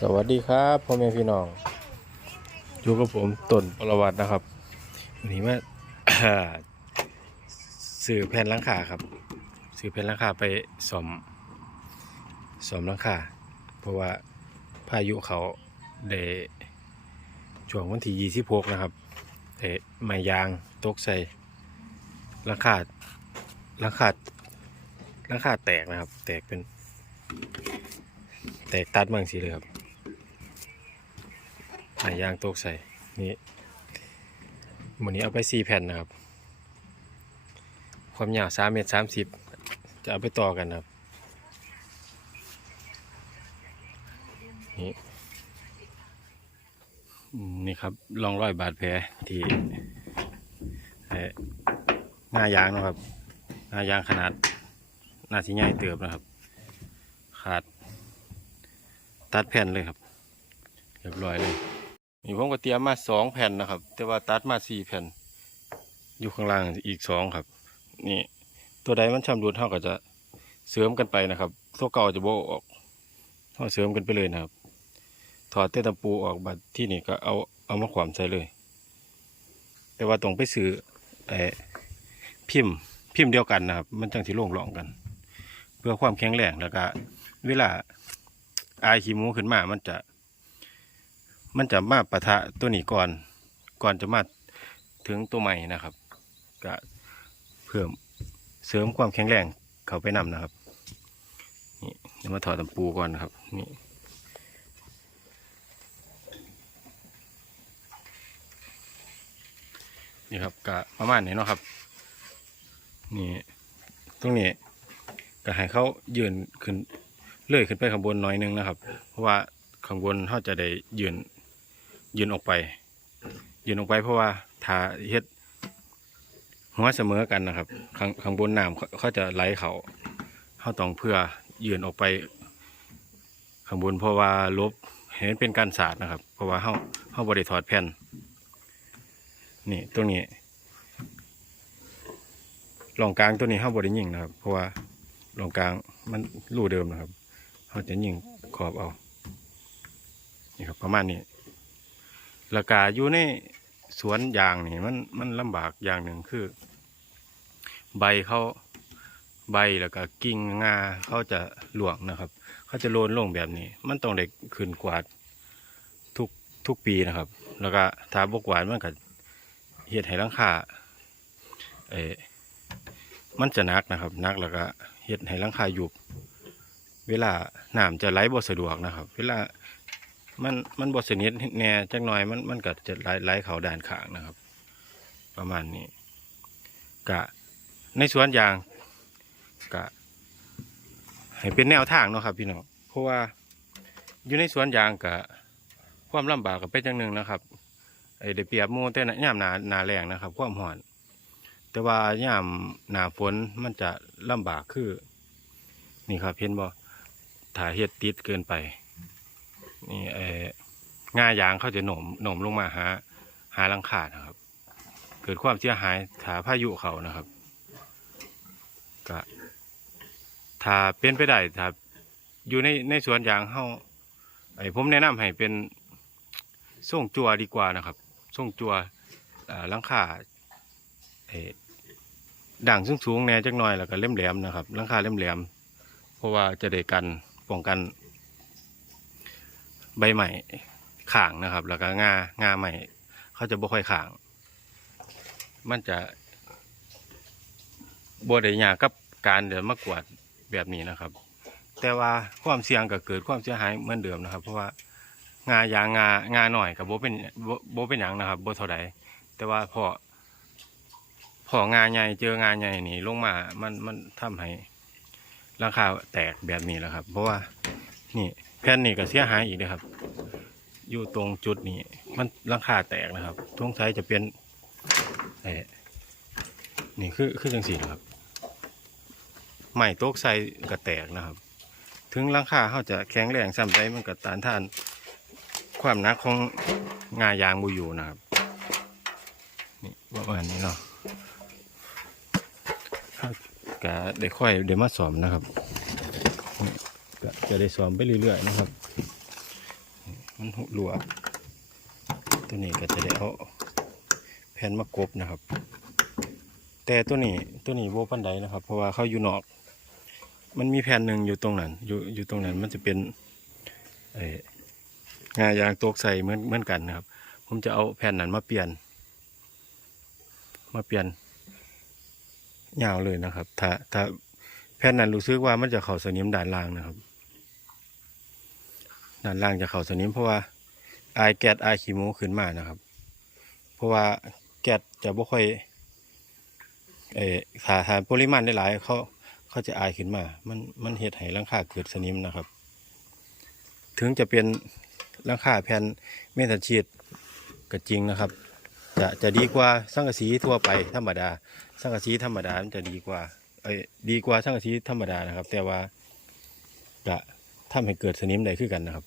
สวัสดีครับพ่อแม่พี่น้องอยู่กับผมต้นปรวัตนะครับวันนี้มาสื่อแผ่นลังคาครับ สื่อแผ่นลังคาไปสอมสอมลังคาเพราะว่าพายุเขาได้ช่วงวันที่26นะครับแต่ไม้ยางตกใส่ลังคาลังคาลังคาแตกนะครับ แตกเป็น แตกตัดบางสีเลยครับ หายยางตกใส่ นี่หมือนี้เอาไปสี่แผ่นนะครับ ความยาวสามเมตรสามสิบจะเอาไปต่อกันครับ นี่นี่ครับรองรอยบาดแผลที่หน้ายางนะครับ หน้ายางขนาดหน้าที่ใหญ่เติบนะครับ ขาดตัดแผ่นเลยครับ เรียบร้อยเลย นี่ผมก็เตรียมมาสองแผ่นนะครับ แต่ว่าตัดมาสี่แผ่น อยู่ข้างล่างอีกสองครับ นี่ ตัวใดมันชำรุดเท่าก็จะเสริมกันไปนะครับตัวเก่าจะโบออกเท่าเสริมกันไปเลยนะครับ ถอดเต้ตะปูออกบัดที่นี่ก็เอาเอามาขวามใส่เลย แต่ว่าตรงไปซื้อไอ้พิมพ์พิมพ์เดียวกันนะครับ มันจังที่โล่งหลองกัน เพื่อความแข็งแรงแล้วก็เวลาอายขี้มูขึ้นมามันจะ มันจะมาปะทะตัวนี้ก่อน ก่อนจะมาถึงตัวใหม่นะครับ ก็เพิ่มเสริมความแข็งแรงเขาไปนำนะครับ นี่เดี๋ยวมาถอดตะปูก่อนนะครับ นี่นี่ครับก็ประมาณนี้เนาะครับ นี่ตรงนี้ก็ให้เขายืนขึ้นเลื่อยขึ้นไปข้างบนน้อยนึงนะครับ เพราะว่าข้างบนเขาจะได้ยืน ยืนออกไป ยืนออกไปเพราะว่าถาเฮ็ดหัวเสมอกันนะครับ ข้างข้างบนน้ำเขาจะไหลเขาเขาต้องเพื่อยืนออกไป ข้างบนเพราะว่าลบเห็นเป็นการศาสาดนะครับ เพราะว่าเขาเขาบริถอดแผ่นนี่ตรงนี้รองกลางตัวนี้เขาบริยิงนะครับ เพราะว่าตรงกลางมันรูเดิมนะครับเขาจะยิงขอบเอานี่ครับประมาณนี้ ราคาอยู่ในสวนยางนี่มันมันลำบากอย่างหนึ่งคือ ใบเขาใบแล้วก็กิ่งงาเขาจะหลวงนะครับ เขาจะโลนลงแบบนี้ มันต้องได้ขึ้นกวาดทุกทุกปีนะครับ แล้วก็ถ้าบกวาดมันก็เฮ็ดให้ลังคาเอมันจะนักนะครับนักแล้วก็เฮ็ดให้ลังคาหยุบเวลาน้ำจะไหลบ่สะดวกนะครับ เวลา มันมันบ่สนิทแน่จักหน่อยมันมันก็จะไหลไหลเขาด้านขางนะครับ ประมาณนี้กะในสวนยางกะให้เป็นแนวทางเนาะครับพี่น้องเพราะว่าอยู่ในสวนยางกะความลำบากก็เป็นอย่างหนึ่งนะครับไอ้ได้เปียบมูแต่ยามหนาหนาแรงนะครับ ความร้อนแต่ว่ายามหนาฝนมันจะลำบากคือ นี่ครับเห็นบ่ถ้าเฮ็ดติดเกินไป นี่เอง่ายางเขาจะหน่มหน่มลงมาหา หาลังคานะครับ เกิดความเสียหายถ้าพายุเขานะครับก็ถ้าเป็นไปได้ถ้าอยู่ในในสวนยางเฮาไอ้ผมแนะนำให้เป็นส่งจัวดีกว่านะครับส่งจัวลังคาเอด่างสูงๆแน่จักหน่อยแล้วก็เล่มแหลมนะครับลังคาเล่มแหลมเพราะว่าจะได้กันป้องกัน ใบใหม่ข่างนะครับ แล้วก็งางาใหม่เขาจะบ่ค่อยข่าง มันจะบ่ได้ยากกับการเดินมากวาดแบบนี้นะครับ แต่ว่าความเสี่ยงก็เกิดความเสียหายเหมือนเดิมนะครับ เพราะว่างายางงางาหน่อยกับโบเป็นบ่โบเป็นหยังนะครับโบเท่าใดแต่ว่าพอพองานใหญ่เจองานใหญ่นี่ลงมา มันมันทำให้ราคาแตกแบบนี้แหละครับ เพราะว่า นี่แผ่นนี่ก็เสียหายอีกนะครับ อยู่ตรงจุดนี้ มันราคาแตกนะครับทุงใช้จะเป็นเออนี่คือคือจังสีนะครับใหม่โต๊ะใส่ก็แตกนะครับ ถึงราคาเขาจะแข็งแรงซ้ำใจมันก็ตานทาน ความหนักของงายางบูอยู่นะครับนี่ประมาณนี้เนาะก็ได้ค่อยเดี๋ยวมาสอมนะครับ จะได้สอมไปเรื่อยๆนะครับ มันหุรัวตัวนี้ก็จะได้เอาแผ่นมากบนะครับ แต่ตัวนี้ตัวนี้โบปันไดนะครับ เพราะว่าเขาอยู่นอก มันมีแผ่นหนึ่งอยู่ตรงนั้น อยู่อยู่ตรงนั้นมันจะเป็นงายางตกใส่เหมือนเหมือนกันนะครับ ผมจะเอาแผ่นนั้นมาเปลี่ยน มาเปลี่ยนยาวเลยนะครับ ถ้าถ้าแผ่นนั้นรู้สึกว่ามันจะเข่าสนิมด้านล่างนะครับ ด้านล่างจะเข่าสนิมเพราะว่าอายแก๊สอายขี้หมูขึ้นมานะครับ เพราะว่าแก๊สจะบ่ค่อยเออถ้าถ้าปริมาณได้หลายเขาเขาจะอายขึ้นมา มันมันเฮ็ดให้หลังคาเกิดสนิมนะครับ ถึงจะเป็นหลังคาแผ่นเมทัลชีตก็จริงนะครับ จะจะดีกว่าสังกะสีทั่วไปธรรมดา สังกะสีธรรมดามันจะดีกว่าเอ้ยดีกว่าสังกะสีธรรมดานะครับ แต่ว่าจะทำให้เกิดสนิมได้คือกันนะครับ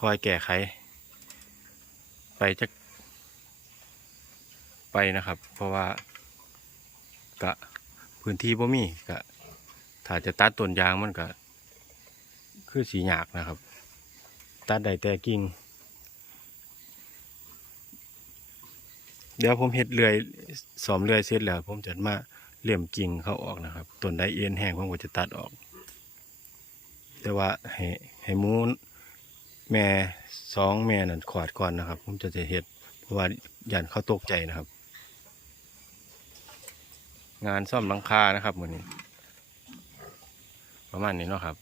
คอยแก้ไข ไปจะไปนะครับ เพราะว่ากะพื้นที่บ่มีกะถ้าจะตัดต้นยางมันก็คือสีหยากนะครับ ตัดได้แต่กิ่งเดี๋ยวผมเฮ็ดเลื่อยสอมเลื่อยเสร็จแล้ว ผมจะมาเหลี่ยมกิ่งเขาออกนะครับต้นใดเอ็นแห้งผมก็จะตัดออก แต่ว่าให้ให้มูน แม่สองแม่นั่นขวาดก่อนนะครับ ผมจะจะเห็ดเพราะว่าย่านเข้าตกใจนะครับ งานซ่อมหลังคานะครับมือนี้ ประมาณนี้เนาะครับ